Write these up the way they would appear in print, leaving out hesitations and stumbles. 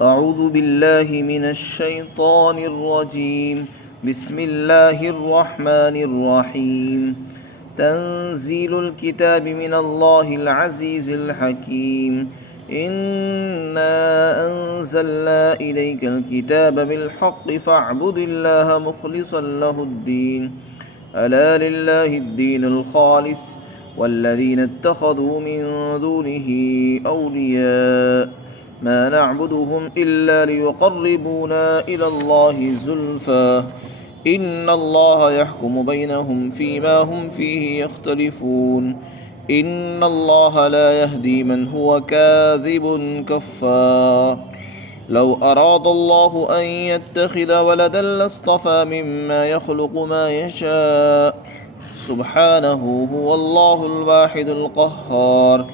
أعوذ بالله من الشيطان الرجيم. بسم الله الرحمن الرحيم. تنزيل الكتاب من الله العزيز الحكيم. إنا أنزلنا إليك الكتاب بالحق فاعبد الله مخلصا له الدين. ألا لله الدين الخالص والذين اتخذوا من دونه أولياء ما نعبدهم إلا ليقربونا إلى الله زلفى إن الله يحكم بينهم فيما هم فيه يختلفون إن الله لا يهدي من هو كاذب كفار. لو أراد الله أن يتخذ ولدا لاصطفى مما يخلق ما يشاء سبحانه هو الله الواحد القهار.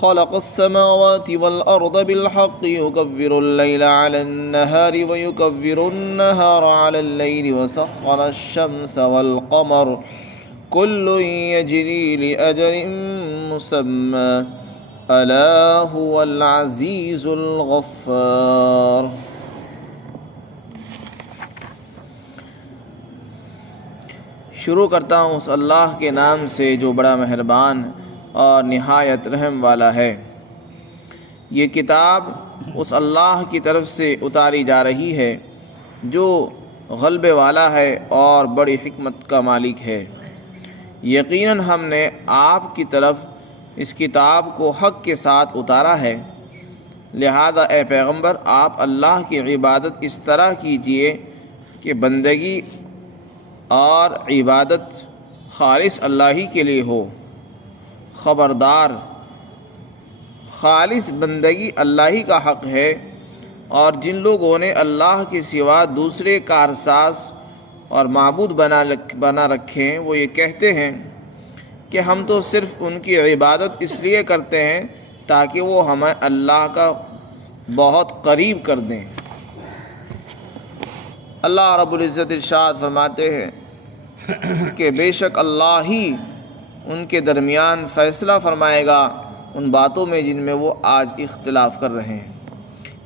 خلق السماوات والأرض بالحق يكبر الليل على النهار ويكبر النهار على الليل وسخر الشمس والقمر كل يجري لأجل مسمى ألا هو العزيز الغفار. شروع کرتا ہوں اس اللہ کے نام سے جو بڑا مہربان اور نہایت رحم والا ہے۔ یہ کتاب اس اللہ کی طرف سے اتاری جا رہی ہے جو غلبے والا ہے اور بڑی حکمت کا مالک ہے۔ یقیناً ہم نے آپ کی طرف اس کتاب کو حق کے ساتھ اتارا ہے، لہذا اے پیغمبر آپ اللہ کی عبادت اس طرح کیجئے کہ بندگی اور عبادت خالص اللہ ہی کے لیے ہو۔ خبردار، خالص بندگی اللہ ہی کا حق ہے، اور جن لوگوں نے اللہ کے سوا دوسرے کارساز اور معبود بنا رکھے ہیں وہ یہ کہتے ہیں کہ ہم تو صرف ان کی عبادت اس لیے کرتے ہیں تاکہ وہ ہمیں اللہ کا بہت قریب کر دیں۔ اللہ رب العزت ارشاد فرماتے ہیں کہ بے شک اللہ ہی ان کے درمیان فیصلہ فرمائے گا ان باتوں میں جن میں وہ آج اختلاف کر رہے ہیں۔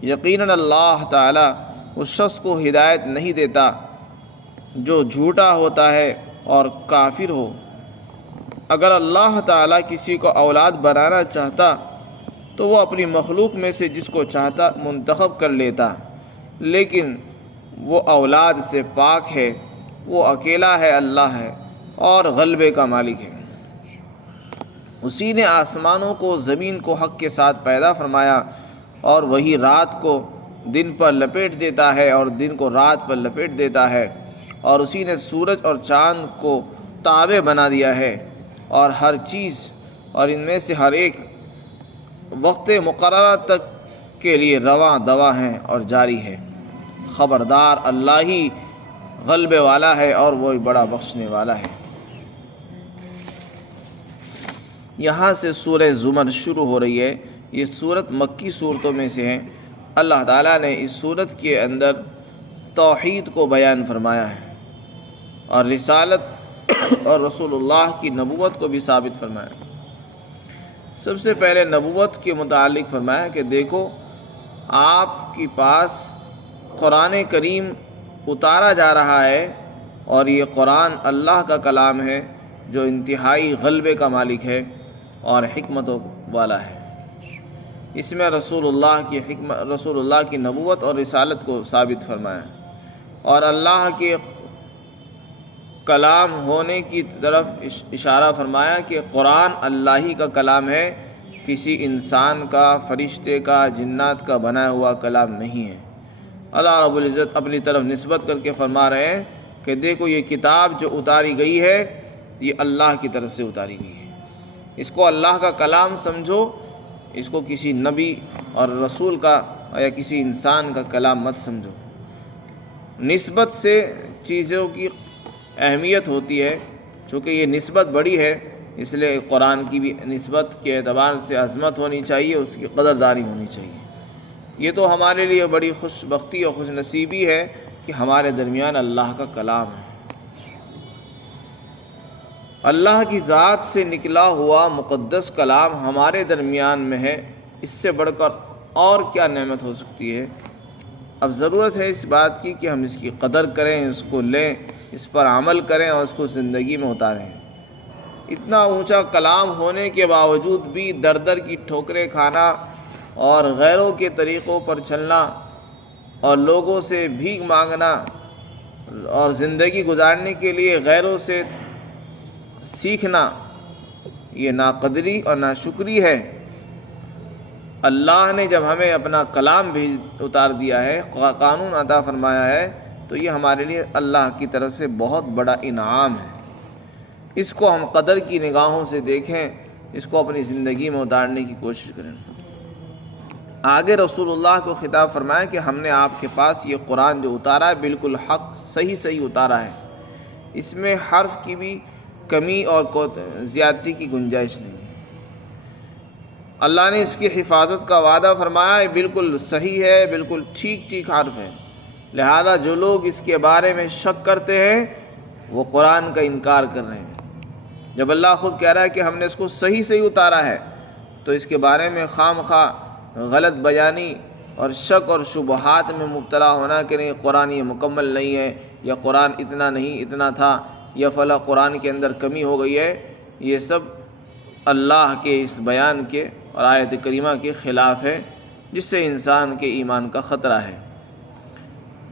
یقیناً اللہ تعالیٰ اس شخص کو ہدایت نہیں دیتا جو جھوٹا ہوتا ہے اور کافر ہو۔ اگر اللہ تعالیٰ کسی کو اولاد بنانا چاہتا تو وہ اپنی مخلوق میں سے جس کو چاہتا منتخب کر لیتا، لیکن وہ اولاد سے پاک ہے، وہ اکیلا ہے، اللہ ہے اور غلبے کا مالک ہے۔ اسی نے آسمانوں کو زمین کو حق کے ساتھ پیدا فرمایا، اور وہی رات کو دن پر لپیٹ دیتا ہے اور دن کو رات پر لپیٹ دیتا ہے، اور اسی نے سورج اور چاند کو تابع بنا دیا ہے، اور ہر چیز اور ان میں سے ہر ایک وقت مقررہ تک کے لیے رواں دواں ہیں اور جاری ہے۔ خبردار، اللہ ہی غلبے والا ہے اور وہی بڑا بخشنے والا ہے۔ یہاں سے سورہ زمر شروع ہو رہی ہے۔ یہ سورت مکی صورتوں میں سے ہے۔ اللہ تعالیٰ نے اس سورت کے اندر توحید کو بیان فرمایا ہے اور رسالت اور رسول اللہ کی نبوت کو بھی ثابت فرمایا۔ سب سے پہلے نبوت کے متعلق فرمایا کہ دیکھو آپ کے پاس قرآن کریم اتارا جا رہا ہے، اور یہ قرآن اللہ کا کلام ہے جو انتہائی غلبے کا مالک ہے اور حکمتوں والا ہے۔ اس میں رسول اللہ کی نبوت اور رسالت کو ثابت فرمایا، اور اللہ کے کلام ہونے کی طرف اشارہ فرمایا کہ قرآن اللہ ہی کا کلام ہے، کسی انسان کا، فرشتے کا، جنات کا بنایا ہوا کلام نہیں ہے۔ اللہ رب العزت اپنی طرف نسبت کر کے فرما رہے ہیں کہ دیکھو یہ کتاب جو اتاری گئی ہے یہ اللہ کی طرف سے اتاری گئی ہے، اس کو اللہ کا کلام سمجھو، اس کو کسی نبی اور رسول کا یا کسی انسان کا کلام مت سمجھو۔ نسبت سے چیزوں کی اہمیت ہوتی ہے، چونکہ یہ نسبت بڑی ہے اس لیے قرآن کی بھی نسبت کے اعتبار سے عظمت ہونی چاہیے، اس کی قدردانی ہونی چاہیے۔ یہ تو ہمارے لیے بڑی خوش بختی اور خوش نصیبی ہے کہ ہمارے درمیان اللہ کا کلام ہے۔ اللہ کی ذات سے نکلا ہوا مقدس کلام ہمارے درمیان میں ہے، اس سے بڑھ کر اور کیا نعمت ہو سکتی ہے؟ اب ضرورت ہے اس بات کی کہ ہم اس کی قدر کریں، اس کو لیں، اس پر عمل کریں اور اس کو زندگی میں اتاریں۔ اتنا اونچا کلام ہونے کے باوجود بھی در در کی ٹھوکریں کھانا اور غیروں کے طریقوں پر چلنا اور لوگوں سے بھیک مانگنا اور زندگی گزارنے کے لیے غیروں سے سیکھنا، یہ ناقدری اور ناشکری ہے۔ اللہ نے جب ہمیں اپنا کلام بھی اتار دیا ہے، قانون عطا فرمایا ہے، تو یہ ہمارے لیے اللہ کی طرف سے بہت بڑا انعام ہے۔ اس کو ہم قدر کی نگاہوں سے دیکھیں، اس کو اپنی زندگی میں اتارنے کی کوشش کریں۔ آگے رسول اللہ کو خطاب فرمایا کہ ہم نے آپ کے پاس یہ قرآن جو اتارا ہے بالکل حق صحیح اتارا ہے، اس میں حرف کی بھی کمی اور زیادتی کی گنجائش نہیں۔ اللہ نے اس کی حفاظت کا وعدہ فرمایا ہے، بالکل صحیح ہے، بالکل ٹھیک حرف ہے، لہذا جو لوگ اس کے بارے میں شک کرتے ہیں وہ قرآن کا انکار کر رہے ہیں۔ جب اللہ خود کہہ رہا ہے کہ ہم نے اس کو صحیح اتارا ہے، تو اس کے بارے میں خام خواہ غلط بیانی اور شک اور شبہات میں مبتلا ہونا کہ نہیں قرآن یہ مکمل نہیں ہے، یا قرآن اتنا نہیں اتنا تھا، یا فلاں قرآن کے اندر کمی ہو گئی ہے، یہ سب اللہ کے اس بیان کے اور آیت کریمہ کے خلاف ہے، جس سے انسان کے ایمان کا خطرہ ہے۔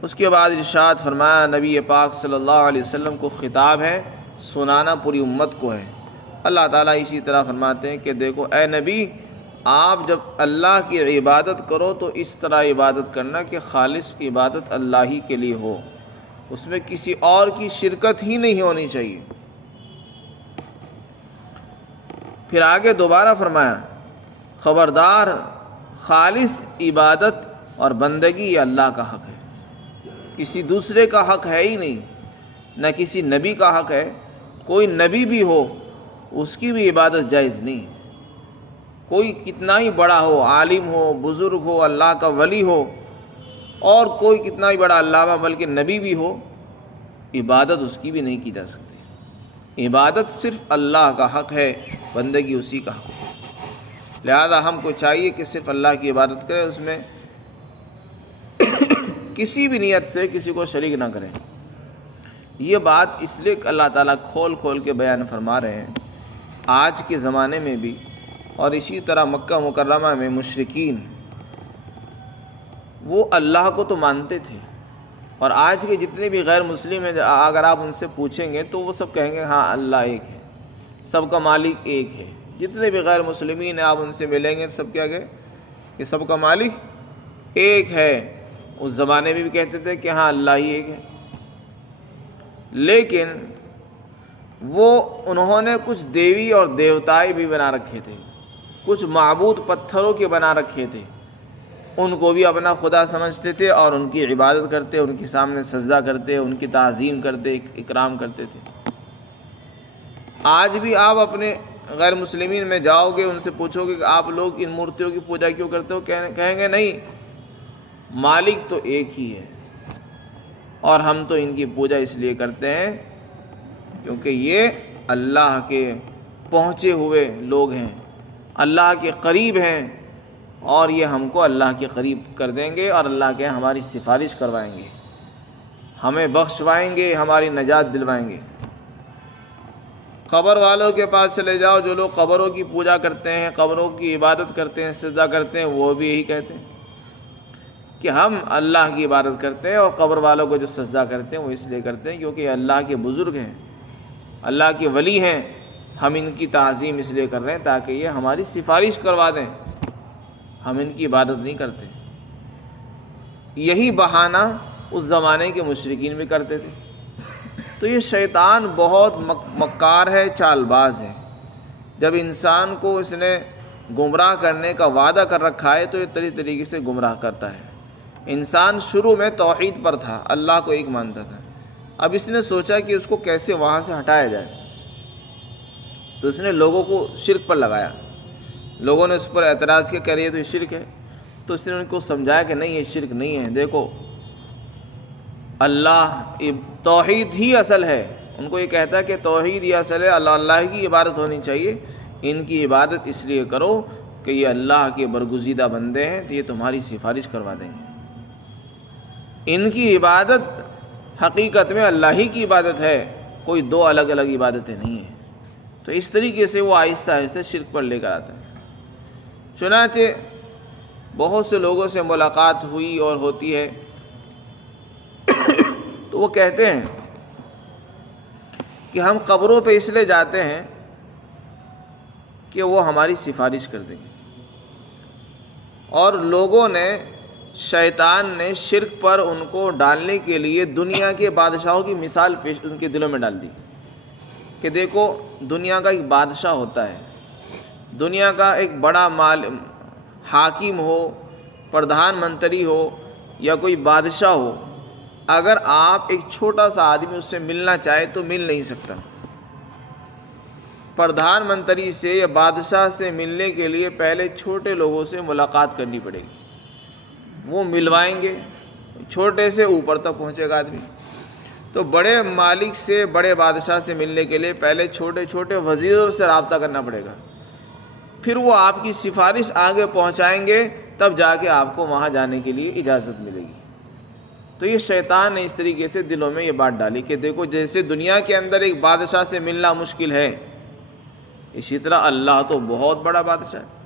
اس کے بعد ارشاد فرمایا، نبی پاک صلی اللہ علیہ وسلم کو خطاب ہے، سنانا پوری امت کو ہے۔ اللہ تعالیٰ اسی طرح فرماتے ہیں کہ دیکھو اے نبی، آپ جب اللہ کی عبادت کرو تو اس طرح عبادت کرنا کہ خالص عبادت اللہ ہی کے لیے ہو، اس میں کسی اور کی شرکت ہی نہیں ہونی چاہیے۔ پھر آگے دوبارہ فرمایا، خبردار، خالص عبادت اور بندگی یہ اللہ کا حق ہے، کسی دوسرے کا حق ہے ہی نہیں، نہ کسی نبی کا حق ہے۔ کوئی نبی بھی ہو اس کی بھی عبادت جائز نہیں، کوئی کتنا ہی بڑا ہو، عالم ہو، بزرگ ہو، اللہ کا ولی ہو، اور کوئی کتنا ہی بڑا علامہ بلکہ نبی بھی ہو، عبادت اس کی بھی نہیں کی جا سکتی۔ عبادت صرف اللہ کا حق ہے، بندگی اسی کا حق ہے۔ لہذا ہم کو چاہیے کہ صرف اللہ کی عبادت کریں، اس میں کسی بھی نیت سے کسی کو شریک نہ کریں۔ یہ بات اس لیے اللہ تعالیٰ کھول کے بیان فرما رہے ہیں۔ آج کے زمانے میں بھی اور اسی طرح مکہ مکرمہ میں مشرکین وہ اللہ کو تو مانتے تھے، اور آج کے جتنے بھی غیر مسلم ہیں اگر آپ ان سے پوچھیں گے تو وہ سب کہیں گے ہاں اللہ ایک ہے، سب کا مالک ایک ہے۔ جتنے بھی غیر مسلمین ہیں آپ ان سے ملیں گے سب کیا گئے کہ سب کا مالک ایک ہے۔ اس زمانے میں بھی کہتے تھے کہ ہاں اللہ ہی ایک ہے، لیکن انہوں نے کچھ دیوی اور دیوتائی بھی بنا رکھے تھے، کچھ معبود پتھروں کے بنا رکھے تھے، ان کو بھی اپنا خدا سمجھتے تھے اور ان کی عبادت کرتے، ان کے سامنے سجدہ کرتے، ان کی تعظیم کرتے، اکرام کرتے تھے۔ آج بھی آپ اپنے غیر مسلمین میں جاؤ گے، ان سے پوچھو گے کہ آپ لوگ ان مورتیوں کی پوجا کیوں کرتے ہو، کہیں گے نہیں، مالک تو ایک ہی ہے، اور ہم تو ان کی پوجا اس لیے کرتے ہیں کیونکہ یہ اللہ کے پہنچے ہوئے لوگ ہیں، اللہ کے قریب ہیں، اور یہ ہم کو اللہ کے قریب کر دیں گے اور اللہ کے ہماری سفارش کروائیں گے، ہمیں بخشوائیں گے، ہماری نجات دلوائیں گے۔ قبر والوں کے پاس چلے جاؤ، جو لوگ قبروں کی پوجا کرتے ہیں، قبروں کی عبادت کرتے ہیں، سجدہ کرتے ہیں، وہ بھی یہی کہتے ہیں کہ ہم اللہ کی عبادت کرتے ہیں، اور قبر والوں کو جو سجدہ کرتے ہیں وہ اس لیے کرتے ہیں کیونکہ یہ اللہ کے بزرگ ہیں، اللہ کے ولی ہیں، ہم ان کی تعظیم اس لیے کر رہے ہیں تاکہ یہ ہماری سفارش کروا دیں، ہم ان کی عبادت نہیں کرتے۔ یہی بہانہ اس زمانے کے مشرکین بھی کرتے تھے۔ تو یہ شیطان بہت مکار ہے، چال باز ہے۔ جب انسان کو اس نے گمراہ کرنے کا وعدہ کر رکھا ہے تو یہ طریقے سے گمراہ کرتا ہے۔ انسان شروع میں توحید پر تھا، اللہ کو ایک مانتا تھا، اب اس نے سوچا کہ اس کو کیسے وہاں سے ہٹایا جائے، تو اس نے لوگوں کو شرک پر لگایا۔ لوگوں نے اس پر اعتراض کیا، کہہ رہی ہے تو یہ شرک ہے، تو اس نے ان کو سمجھایا کہ نہیں، یہ شرک نہیں ہے، دیکھو اللہ توحید ہی اصل ہے۔ ان کو یہ کہتا ہے کہ توحید ہی اصل ہے، اللہ کی عبادت ہونی چاہیے، ان کی عبادت اس لیے کرو کہ یہ اللہ کے برگزیدہ بندے ہیں، تو یہ تمہاری سفارش کروا دیں گے۔ ان کی عبادت حقیقت میں اللہ ہی کی عبادت ہے، کوئی دو الگ الگ عبادتیں نہیں ہیں۔ تو اس طریقے سے وہ آہستہ آہستہ شرک پر لے کر آتا ہے۔ چنانچہ بہت سے لوگوں سے ملاقات ہوئی اور ہوتی ہے تو وہ کہتے ہیں کہ ہم قبروں پہ اس لیے جاتے ہیں کہ وہ ہماری سفارش کر دیں گے، اور لوگوں نے، شیطان نے شرک پر ان کو ڈالنے کے لیے دنیا کے بادشاہوں کی مثال پیش ان کے دلوں میں ڈال دی کہ دیکھو دنیا کا ایک بادشاہ ہوتا ہے، دنیا کا ایک بڑا حاکم ہو، پردھان منتری ہو یا کوئی بادشاہ ہو، اگر آپ ایک چھوٹا سا آدمی اس سے ملنا چاہے تو مل نہیں سکتا۔ پردھان منتری سے یا بادشاہ سے ملنے کے لیے پہلے چھوٹے لوگوں سے ملاقات کرنی پڑے گی، وہ ملوائیں گے، چھوٹے سے اوپر تک پہنچے گا آدمی۔ تو بڑے مالک سے، بڑے بادشاہ سے ملنے کے لیے پہلے چھوٹے چھوٹے وزیروں سے رابطہ کرنا پڑے گا، پھر وہ آپ کی سفارش آگے پہنچائیں گے، تب جا کے آپ کو وہاں جانے کے لیے اجازت ملے گی۔ تو یہ شیطان نے اس طریقے سے دلوں میں یہ بات ڈالی کہ دیکھو جیسے دنیا کے اندر ایک بادشاہ سے ملنا مشکل ہے، اسی طرح اللہ تو بہت بڑا بادشاہ ہے،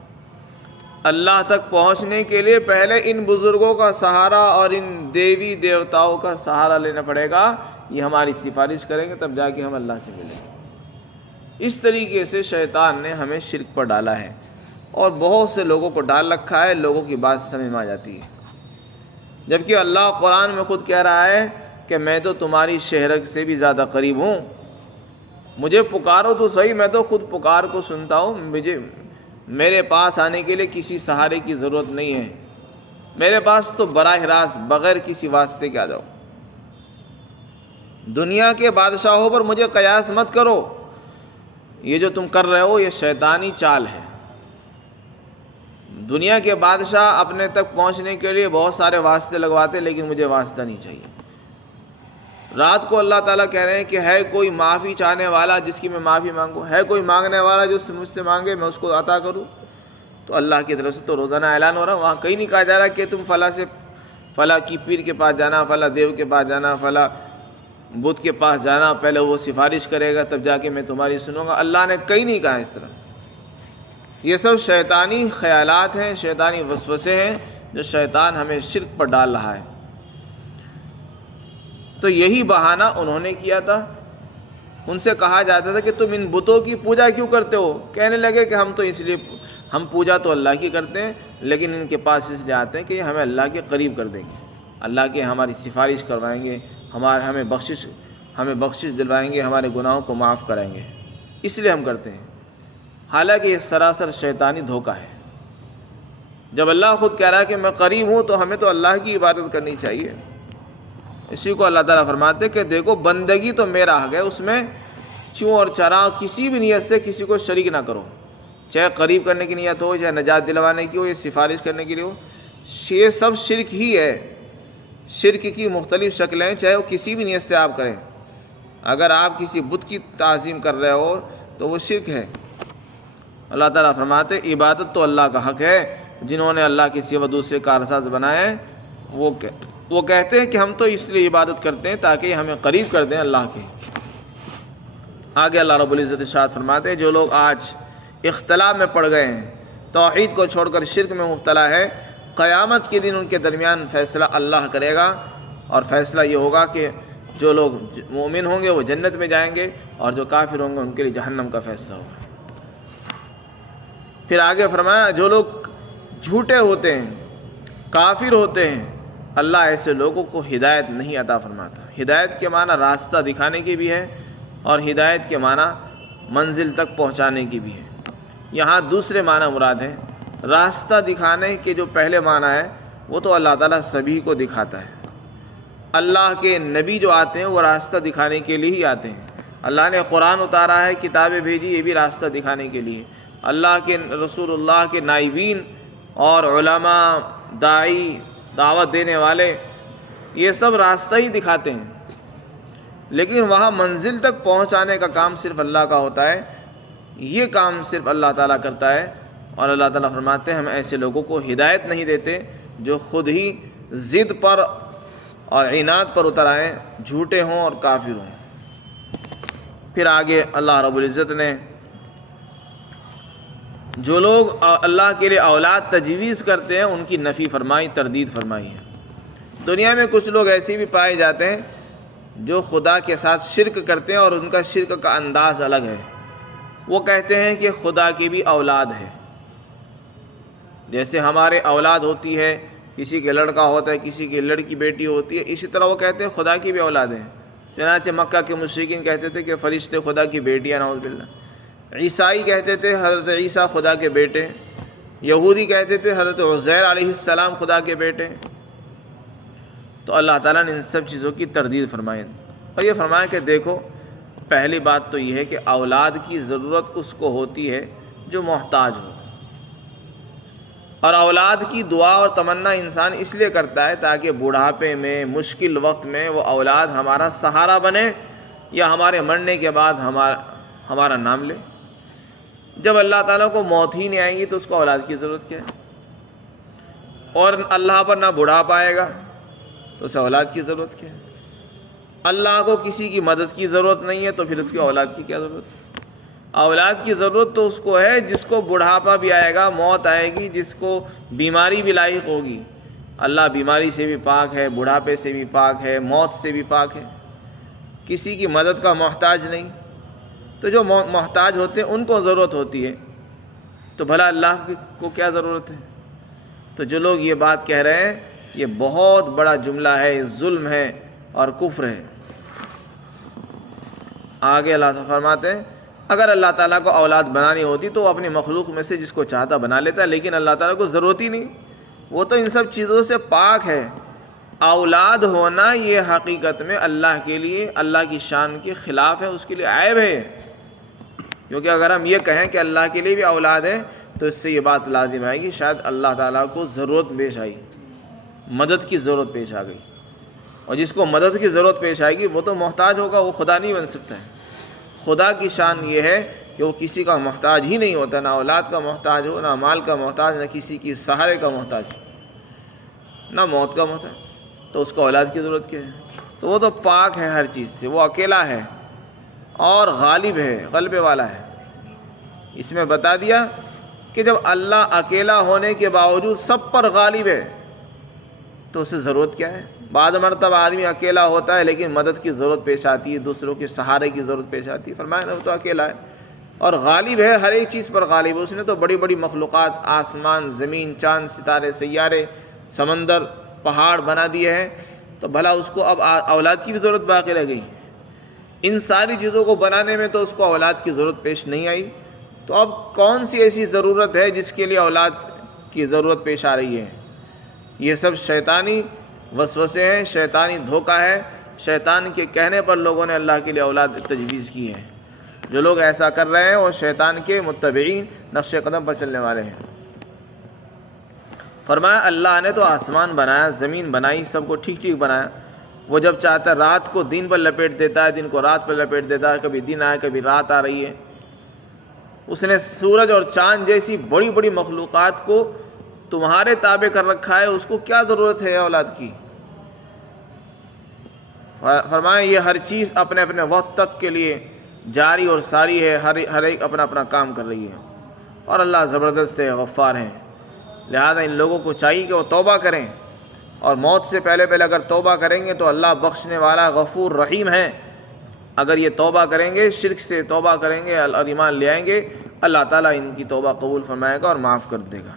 اللہ تک پہنچنے کے لیے پہلے ان بزرگوں کا سہارا اور ان دیوی دیوتاؤں کا سہارا لینا پڑے گا، یہ ہماری سفارش کریں گے تب جا کے ہم اللہ سے ملیں گے۔ اس طریقے سے شیطان نے ہمیں شرک پر ڈالا ہے، اور بہت سے لوگوں کو ڈال رکھا ہے، لوگوں کی بات سمجھ میں آ جاتی ہے، جبکہ اللہ قرآن میں خود کہہ رہا ہے کہ میں تو تمہاری شہرک سے بھی زیادہ قریب ہوں، مجھے پکارو تو صحیح، میں تو خود پکار کو سنتا ہوں، میرے پاس آنے کے لیے کسی سہارے کی ضرورت نہیں ہے، میرے پاس تو براہ راست بغیر کسی واسطے کے آ جاؤ۔ دنیا کے بادشاہوں پر مجھے قیاس مت کرو، یہ جو تم کر رہے ہو یہ شیطانی چال ہے۔ دنیا کے بادشاہ اپنے تک پہنچنے کے لیے بہت سارے واسطے لگواتے، لیکن مجھے واسطہ نہیں چاہیے۔ رات کو اللہ تعالیٰ کہہ رہے ہیں کہ ہے کوئی معافی چاہنے والا جس کی میں معافی مانگوں، ہے کوئی مانگنے والا جو مجھ سے مانگے میں اس کو عطا کروں۔ تو اللہ کی طرف سے تو روزانہ اعلان ہو رہا، وہاں کہیں نہیں کہا جا رہا کہ تم فلاں کی پیر کے پاس جانا، فلاں دیو کے پاس جانا، فلاں بت کے پاس جانا، پہلے وہ سفارش کرے گا تب جا کے میں تمہاری سنوں گا۔ اللہ نے کہیں نہیں کہا اس طرح۔ یہ سب شیطانی خیالات ہیں، شیطانی وسوسے ہیں جو شیطان ہمیں شرک پر ڈال رہا ہے۔ تو یہی بہانہ انہوں نے کیا تھا، ان سے کہا جاتا تھا کہ تم ان بتوں کی پوجا کیوں کرتے ہو؟ کہنے لگے کہ ہم پوجا تو اللہ کی کرتے ہیں، لیکن ان کے پاس اس لیے آتے ہیں کہ یہ ہمیں اللہ کے قریب کر دیں گے، اللہ کے ہماری سفارش کروائیں گے، ہمیں بخشش دلوائیں گے، ہمارے گناہوں کو معاف کریں گے، اس لیے ہم کرتے ہیں۔ حالانکہ یہ سراسر شیطانی دھوکہ ہے۔ جب اللہ خود کہہ رہا ہے کہ میں قریب ہوں تو ہمیں تو اللہ کی عبادت کرنی چاہیے۔ اسی کو اللہ تعالیٰ فرماتے کہ دیکھو بندگی تو میرا حق ہے، اس میں چوں اور چرا کسی بھی نیت سے کسی کو شریک نہ کرو، چاہے قریب کرنے کی نیت ہو، چاہے نجات دلوانے کی ہو، یا سفارش کرنے کے لیے ہو، یہ سب شرک ہی ہے۔ شرک کی مختلف شکلیں ہیں، چاہے وہ کسی بھی نیت سے آپ کریں۔ اگر آپ کسی بت کی تعظیم کر رہے ہو تو وہ شرک ہے۔ اللہ تعالیٰ فرماتے عبادت تو اللہ کا حق ہے، جنہوں نے اللہ کے سوا دوسرے کارساز بنائے ہیں وہ کہتے ہیں کہ ہم تو اس لیے عبادت کرتے ہیں تاکہ یہ ہمیں قریب کر دیں اللہ کے۔ آگے اللہ رب العزت ارشاد فرماتے ہیں جو لوگ آج اختلاف میں پڑ گئے ہیں، توحید کو چھوڑ کر شرک میں مبتلا ہے، قیامت کے دن ان کے درمیان فیصلہ اللہ کرے گا، اور فیصلہ یہ ہوگا کہ جو لوگ مومن ہوں گے وہ جنت میں جائیں گے، اور جو کافر ہوں گے ان کے لیے جہنم کا فیصلہ ہوگا۔ پھر آگے فرمایا جو لوگ جھوٹے ہوتے ہیں، کافر ہوتے ہیں، اللہ ایسے لوگوں کو ہدایت نہیں عطا فرماتا۔ ہدایت کے معنی راستہ دکھانے کی بھی ہے، اور ہدایت کے معنی منزل تک پہنچانے کی بھی ہے۔ یہاں دوسرے معنی مراد ہے۔ راستہ دکھانے کے جو پہلے معنی ہے وہ تو اللہ تعالیٰ سبھی کو دکھاتا ہے۔ اللہ کے نبی جو آتے ہیں وہ راستہ دکھانے کے لیے ہی آتے ہیں۔ اللہ نے قرآن اتارا ہے، کتابیں بھیجی، یہ بھی راستہ دکھانے کے لیے۔ اللہ کے رسول اللہ کے نائبین اور علماء، داعی، دعوت دینے والے، یہ سب راستہ ہی دکھاتے ہیں، لیکن وہاں منزل تک پہنچانے کا کام صرف اللہ کا ہوتا ہے۔ یہ کام صرف اللہ تعالیٰ کرتا ہے، اور اللہ تعالیٰ فرماتے ہیں ہم ایسے لوگوں کو ہدایت نہیں دیتے جو خود ہی ضد پر اور عناد پر اتر آئیں، جھوٹے ہوں اور کافر ہوں۔ پھر آگے اللہ رب العزت نے جو لوگ اللہ کے لیے اولاد تجویز کرتے ہیں ان کی نفی فرمائی، تردید فرمائی ہے۔ دنیا میں کچھ لوگ ایسے بھی پائے جاتے ہیں جو خدا کے ساتھ شرک کرتے ہیں اور ان کا شرک کا انداز الگ ہے۔ وہ کہتے ہیں کہ خدا کی بھی اولاد ہے، جیسے ہمارے اولاد ہوتی ہے، کسی کے لڑکا ہوتا ہے، کسی کی لڑکی بیٹی ہوتی ہے، اسی طرح وہ کہتے ہیں خدا کی بھی اولاد ہے۔ چنانچہ مکہ کے مشرکین کہتے تھے کہ فرشتے خدا کی بیٹیاں، نعوذ باللہ۔ عیسائی کہتے تھے حضرت عیسیٰ خدا کے بیٹے، یہودی کہتے تھے حضرت عزیر علیہ السلام خدا کے بیٹے۔ تو اللہ تعالیٰ نے ان سب چیزوں کی تردید فرمائی اور یہ فرمایا کہ دیکھو، پہلی بات تو یہ ہے کہ اولاد کی ضرورت اس کو ہوتی ہے جو محتاج ہو، اور اولاد کی دعا اور تمنا انسان اس لیے کرتا ہے تاکہ بڑھاپے میں، مشکل وقت میں وہ اولاد ہمارا سہارا بنے یا ہمارے مرنے کے بعد ہمارا نام لے۔ جب اللہ تعالیٰ کو موت ہی نہیں آئے گی تو اس کو اولاد کی ضرورت کیا ہے؟ اور اللہ پر نہ بڑھاپا آئے گا تو اسے اولاد کی ضرورت کیا ہے؟ اللہ کو کسی کی مدد کی ضرورت نہیں ہے تو پھر اس کی اولاد کی کیا ضرورت ہے؟ اولاد کی ضرورت تو اس کو ہے جس کو بڑھاپا بھی آئے گا، موت آئے گی، جس کو بیماری بھی لاحق ہوگی۔ اللہ بیماری سے بھی پاک ہے، بڑھاپے سے بھی پاک ہے، موت سے بھی پاک ہے، کسی کی مدد کا محتاج نہیں۔ تو جو محتاج ہوتے ہیں ان کو ضرورت ہوتی ہے، تو بھلا اللہ کو کیا ضرورت ہے؟ تو جو لوگ یہ بات کہہ رہے ہیں یہ بہت بڑا جملہ ہے، ظلم ہے اور کفر ہے۔ آگے اللہ تعالیٰ فرماتے ہیں اگر اللہ تعالیٰ کو اولاد بنانی ہوتی تو وہ اپنی مخلوق میں سے جس کو چاہتا بنا لیتا، لیکن اللہ تعالیٰ کو ضرورت ہی نہیں، وہ تو ان سب چیزوں سے پاک ہے۔ اولاد ہونا یہ حقیقت میں اللہ کے لیے، اللہ کی شان کے خلاف ہے، اس کے لیے عیب ہے۔ کیونکہ اگر ہم یہ کہیں کہ اللہ کے لیے بھی اولاد ہے تو اس سے یہ بات لازم آئے گی شاید اللہ تعالیٰ کو ضرورت پیش آئی، مدد کی ضرورت پیش آ گئی، اور جس کو مدد کی ضرورت پیش آئے گی وہ تو محتاج ہوگا، وہ خدا نہیں بن سکتا ہے۔ خدا کی شان یہ ہے کہ وہ کسی کا محتاج ہی نہیں ہوتا، نہ اولاد کا محتاج ہو، نہ مال کا محتاج، نہ کسی کی سہارے کا محتاج، نہ موت کا محتاج، تو اس کو اولاد کی ضرورت کیا ہے؟ تو وہ تو پاک ہے ہر چیز سے، وہ اکیلا ہے اور غالب ہے، غلبے والا ہے۔ اس میں بتا دیا کہ جب اللہ اکیلا ہونے کے باوجود سب پر غالب ہے تو اسے ضرورت کیا ہے؟ بعض مرتبہ آدمی اکیلا ہوتا ہے لیکن مدد کی ضرورت پیش آتی ہے، دوسروں کے سہارے کی ضرورت پیش آتی ہے، فرمایا نا وہ تو اکیلا ہے اور غالب ہے، ہر ایک چیز پر غالب ہے۔ اس نے تو بڑی بڑی مخلوقات، آسمان، زمین، چاند، ستارے، سیارے، سمندر، پہاڑ بنا دیے ہیں، تو بھلا اس کو اب اولاد کی بھی ضرورت باقی رہ گئی؟ ان ساری چیزوں کو بنانے میں تو اس کو اولاد کی ضرورت پیش نہیں آئی، تو اب کون سی ایسی ضرورت ہے جس کے لیے اولاد کی ضرورت پیش آ رہی ہے؟ یہ سب شیطانی وسوسے ہیں، شیطانی دھوکہ ہے، شیطان کے کہنے پر لوگوں نے اللہ کے لیے اولاد تجویز کی ہے۔ جو لوگ ایسا کر رہے ہیں وہ شیطان کے متبعین، نقش قدم پر چلنے والے ہیں۔ فرمایا اللہ نے تو آسمان بنایا، زمین بنائی، سب کو ٹھیک ٹھیک بنایا۔ وہ جب چاہتا ہے رات کو دن پر لپیٹ دیتا ہے، دن کو رات پر لپیٹ دیتا ہے، کبھی دن آئے کبھی رات آ رہی ہے۔ اس نے سورج اور چاند جیسی بڑی بڑی مخلوقات کو تمہارے تابع کر رکھا ہے، اس کو کیا ضرورت ہے اولاد کی؟ فرمایا یہ ہر چیز اپنے اپنے وقت تک کے لیے جاری اور ساری ہے، ہر ایک اپنا اپنا کام کر رہی ہے، اور اللہ زبردست ہے، غفار ہے۔ لہذا ان لوگوں کو چاہیے کہ وہ توبہ کریں، اور موت سے پہلے اگر توبہ کریں گے تو اللہ بخشنے والا غفور رحیم ہے۔ اگر یہ توبہ کریں گے، شرک سے توبہ کریں گے اور ایمان لے آئیں گے، اللہ تعالیٰ ان کی توبہ قبول فرمائے گا اور معاف کر دے گا۔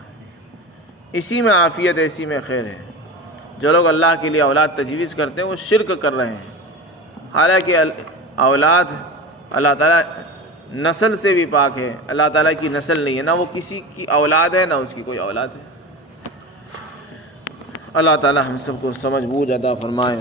اسی میں عافیت ہے، اسی میں خیر ہے۔ جو لوگ اللہ کے لیے اولاد تجویز کرتے ہیں وہ شرک کر رہے ہیں، حالانکہ اولاد اللہ تعالیٰ نسل سے بھی پاک ہے، اللہ تعالیٰ کی نسل نہیں ہے، نہ وہ کسی کی اولاد ہے نہ اس کی کوئی اولاد ہے۔ اللہ تعالیٰ ہم سب کو سمجھ بوجھ عطا فرمائے۔